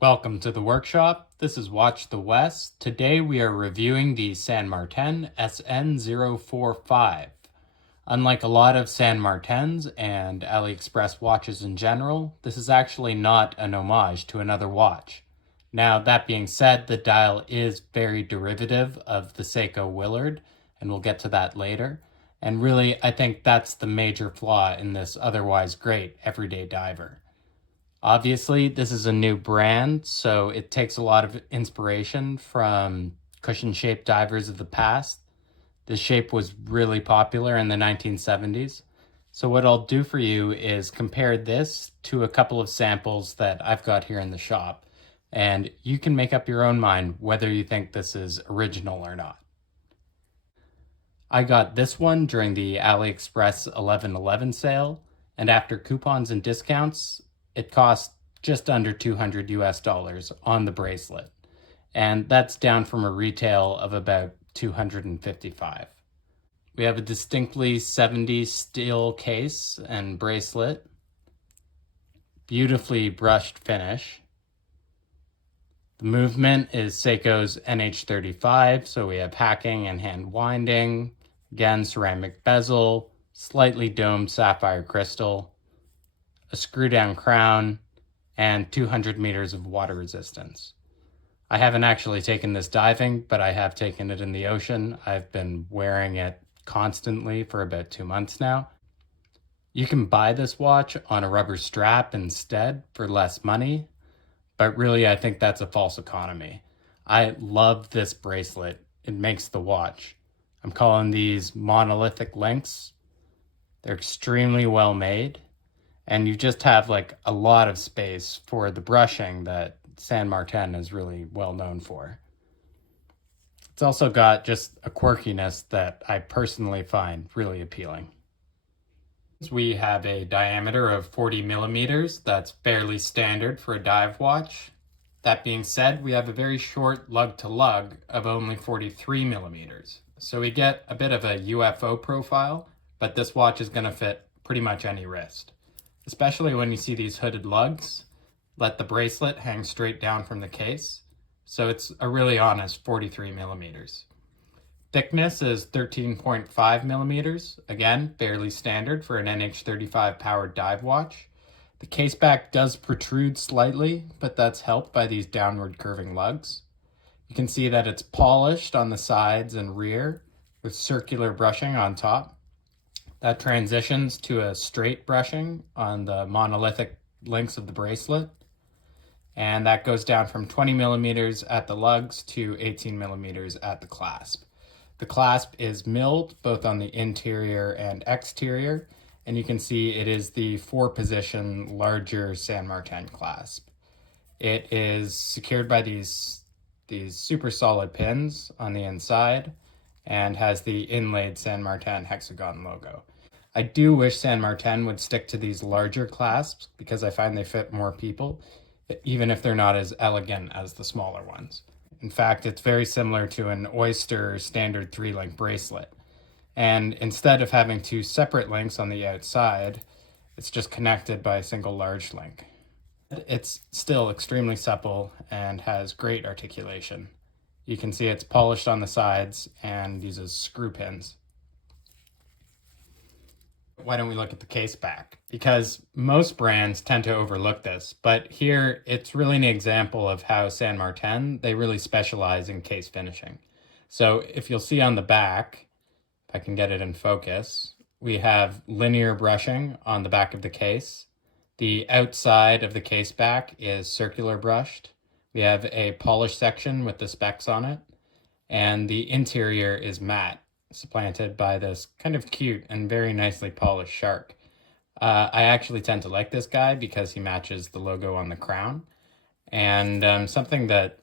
Welcome to the workshop. This is Watch the West. Today we are reviewing the San Martin SN045. Unlike a lot of San Martins and AliExpress watches in general, this is actually not an homage to another watch. Now, that being said, the dial is very derivative of the Seiko Willard, and we'll get to that later. And really, I think that's the major flaw in this otherwise great everyday diver. Obviously, this is a new brand, so it takes a lot of inspiration from cushion-shaped divers of the past. This shape was really popular in the 1970s. So what I'll do for you is compare this to a couple of samples that I've got here in the shop, and you can make up your own mind whether you think this is original or not. I got this one during the AliExpress 11/11 sale, and after coupons and discounts, it cost just under $200 on the bracelet. And that's down from a retail of about $255. We have a distinctly 70s steel case and bracelet. Beautifully brushed finish. The movement is Seiko's NH35, so we have hacking and hand winding. Again, ceramic bezel, slightly domed sapphire crystal, a screw-down crown, and 200 meters of water resistance. I haven't actually taken this diving, but I have taken it in the ocean. I've been wearing it constantly for about 2 months now. You can buy this watch on a rubber strap instead for less money, but really I think that's a false economy. I love this bracelet. It makes the watch. I'm calling these monolithic links. They're extremely well made. And you just have like a lot of space for the brushing that San Martin is really well known for. It's also got just a quirkiness that I personally find really appealing. We have a diameter of 40 millimeters. That's fairly standard for a dive watch. That being said, we have a very short lug to lug of only 43 millimeters. So we get a bit of a UFO profile, but this watch is going to fit pretty much any wrist. Especially when you see these hooded lugs. Let the bracelet hang straight down from the case. So it's a really honest 43 millimeters. Thickness is 13.5 millimeters. Again, fairly standard for an NH35 powered dive watch. The case back does protrude slightly, but that's helped by these downward curving lugs. You can see that it's polished on the sides and rear with circular brushing on top. That transitions to a straight brushing on the monolithic links of the bracelet. And that goes down from 20 millimeters at the lugs to 18 millimeters at the clasp. The clasp is milled both on the interior and exterior, and you can see it is the 4-position larger San Martin clasp. It is secured by these super solid pins on the inside and has the inlaid San Martin hexagon logo. I do wish San Martin would stick to these larger clasps because I find they fit more people, even if they're not as elegant as the smaller ones. In fact, it's very similar to an Oyster standard 3-link bracelet. And instead of having 2 separate links on the outside, it's just connected by a single large link. It's still extremely supple and has great articulation. You can see it's polished on the sides and uses screw pins. Why don't we look at the case back? Because most brands tend to overlook this, but here it's really an example of how San Martin, they really specialize in case finishing. So if you'll see on the back, if I can get it in focus, we have linear brushing on the back of the case. The outside of the case back is circular brushed. We have a polished section with the specs on it, and the interior is matte, supplanted by this kind of cute and very nicely polished shark. I actually tend to like this guy because he matches the logo on the crown. And something that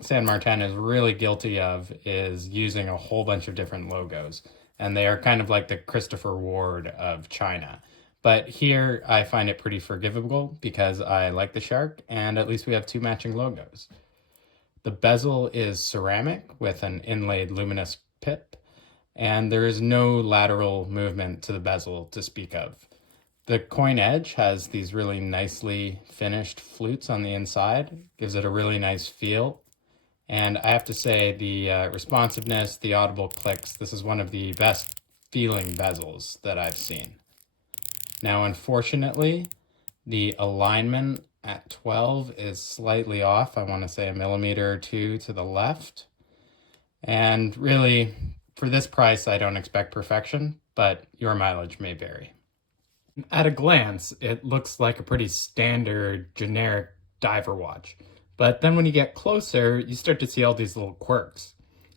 San Martin is really guilty of is using a whole bunch of different logos. And they are kind of like the Christopher Ward of China. But here I find it pretty forgivable because I like the shark and at least we have 2 matching logos. The bezel is ceramic with an inlaid luminous pip, and there is no lateral movement to the bezel to speak of. The coin edge has these really nicely finished flutes on the inside, gives it a really nice feel. And I have to say the responsiveness, the audible clicks, this is one of the best feeling bezels that I've seen. Now, unfortunately, the alignment at 12 is slightly off. I want to say a millimeter or two to the left. And really, for this price, I don't expect perfection, but your mileage may vary. At a glance, it looks like a pretty standard, generic diver watch. But then when you get closer, you start to see all these little quirks.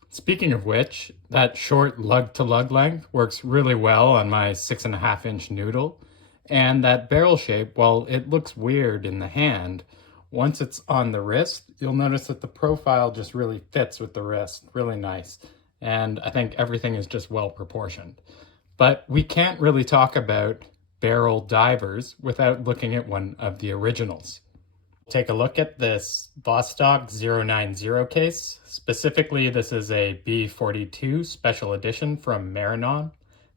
Speaking of which, that short lug-to-lug length works really well on my 6.5-inch noodle. And that barrel shape, while it looks weird in the hand, once it's on the wrist, you'll notice that the profile just really fits with the wrist, really nice. And I think everything is just well proportioned. But we can't really talk about barrel divers without looking at one of the originals. Take a look at this Vostok 090 case. Specifically, this is a B42 special edition from Marinon,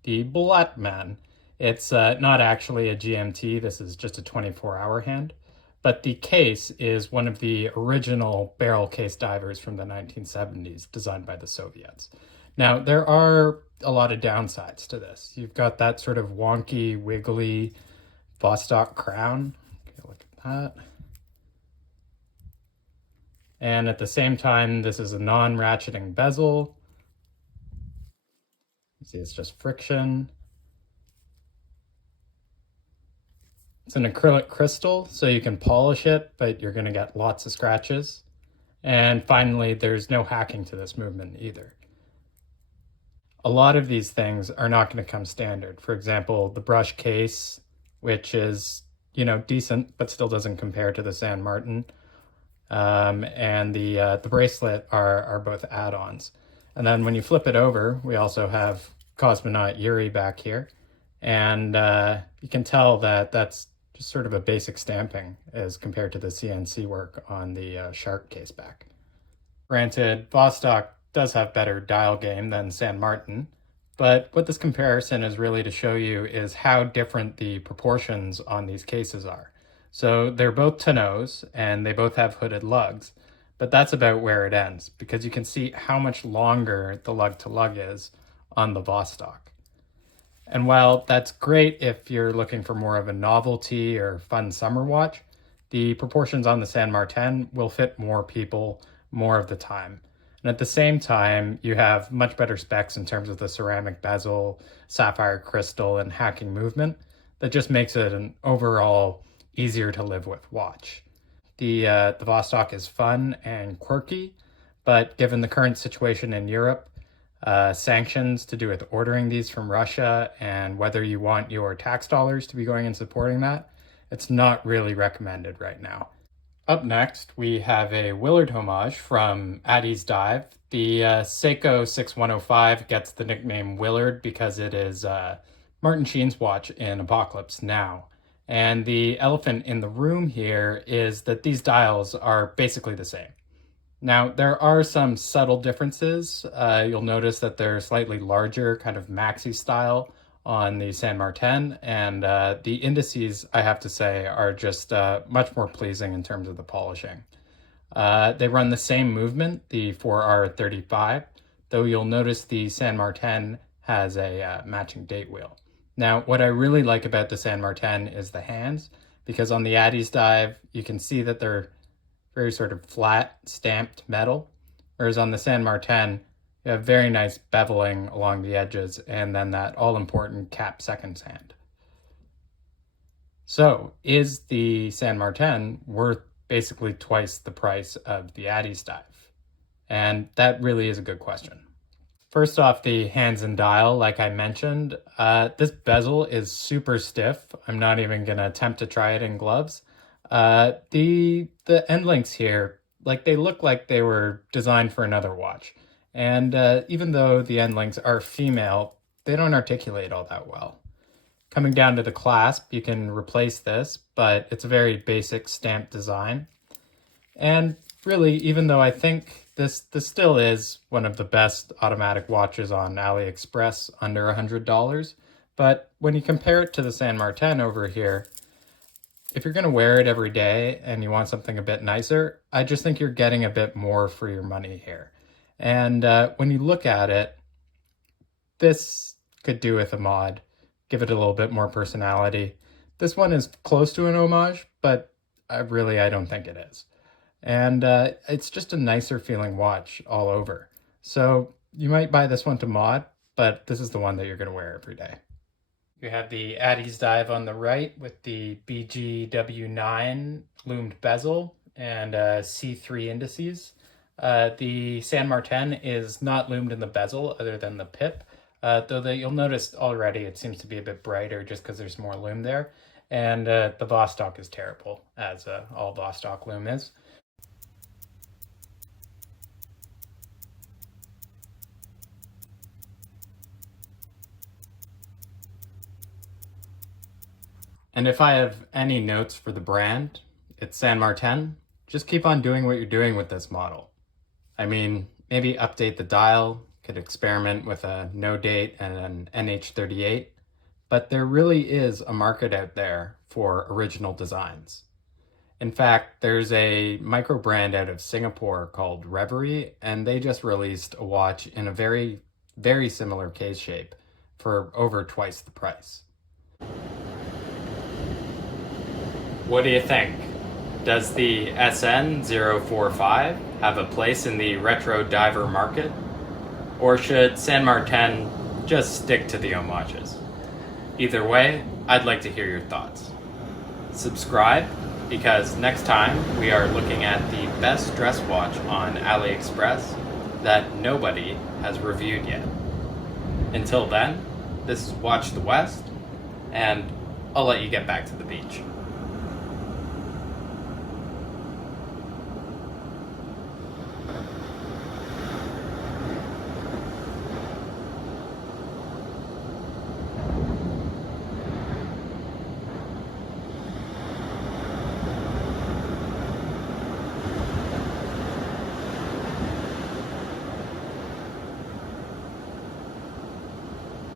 the Blattman. It's not actually a GMT, this is just a 24-hour hand, but the case is one of the original barrel case divers from the 1970s, designed by the Soviets. Now, there are a lot of downsides to this. You've got that sort of wonky, wiggly Vostok crown. Okay, look at that. And at the same time, this is a non-ratcheting bezel. You see, it's just friction. It's an acrylic crystal, so you can polish it, but you're going to get lots of scratches. And finally, there's no hacking to this movement either. A lot of these things are not going to come standard. For example, the brush case, which is, decent, but still doesn't compare to the San Martin. And the bracelet are both add-ons. And then when you flip it over, we also have cosmonaut Yuri back here. And you can tell that that's just sort of a basic stamping as compared to the CNC work on the shark case back. Granted, Vostok does have better dial game than San Martin, but what this comparison is really to show you is how different the proportions on these cases are. So they're both tonneaus and they both have hooded lugs, but that's about where it ends because you can see how much longer the lug to lug is on the Vostok. And while that's great if you're looking for more of a novelty or fun summer watch, the proportions on the San Martin will fit more people more of the time. And at the same time, you have much better specs in terms of the ceramic bezel, sapphire crystal, and hacking movement that just makes it an overall easier to live with watch. The Vostok is fun and quirky, but given the current situation in Europe, sanctions to do with ordering these from Russia and whether you want your tax dollars to be going and supporting that, it's not really recommended right now. Up next, we have a Willard homage from Addiesdive. The Seiko 6105 gets the nickname Willard because it is Martin Sheen's watch in Apocalypse Now. And the elephant in the room here is that these dials are basically the same. Now, there are some subtle differences. You'll notice that they're slightly larger, kind of maxi style on the San Martin, and the indices, I have to say, are just much more pleasing in terms of the polishing. They run the same movement, the 4R35, though you'll notice the San Martin has a matching date wheel. Now, what I really like about the San Martin is the hands, because on the Addiesdive, you can see that they're very sort of flat stamped metal, whereas on the San Martin, you have very nice beveling along the edges and then that all-important cap seconds hand. So is the San Martin worth basically twice the price of the Addiesdive? And that really is a good question. First off, the hands and dial, like I mentioned, this bezel is super stiff. I'm not even gonna attempt to try it in gloves. The end links here, they look like they were designed for another watch. And even though the end links are female, they don't articulate all that well. Coming down to the clasp, you can replace this, but it's a very basic stamped design. And really, even though I think this still is one of the best automatic watches on AliExpress under $100, But when you compare it to the San Martin over here, if you're going to wear it every day and you want something a bit nicer, I just think you're getting a bit more for your money here. And when you look at it, this could do with a mod, give it a little bit more personality. This one is close to an homage, but I don't think it is. And it's just a nicer feeling watch all over. So you might buy this one to mod, but this is the one that you're going to wear every day. You have the Addiesdive on the right with the BGW9 loomed bezel and C3 indices. The San Martin is not loomed in the bezel other than the pip, though you'll notice already it seems to be a bit brighter just because there's more loom there. And the Vostok is terrible, as all Vostok loom is. And if I have any notes for the brand, it's San Martin. Just keep on doing what you're doing with this model. I mean, maybe update the dial, could experiment with a no date and an NH38, but there really is a market out there for original designs. In fact, there's a micro brand out of Singapore called Reverie, and they just released a watch in a very, very similar case shape for over twice the price. What do you think? Does the SN045 have a place in the retro diver market? Or should San Martin just stick to the homages? Either way, I'd like to hear your thoughts. Subscribe, because next time we are looking at the best dress watch on AliExpress that nobody has reviewed yet. Until then, this is Watch the West, and I'll let you get back to the beach.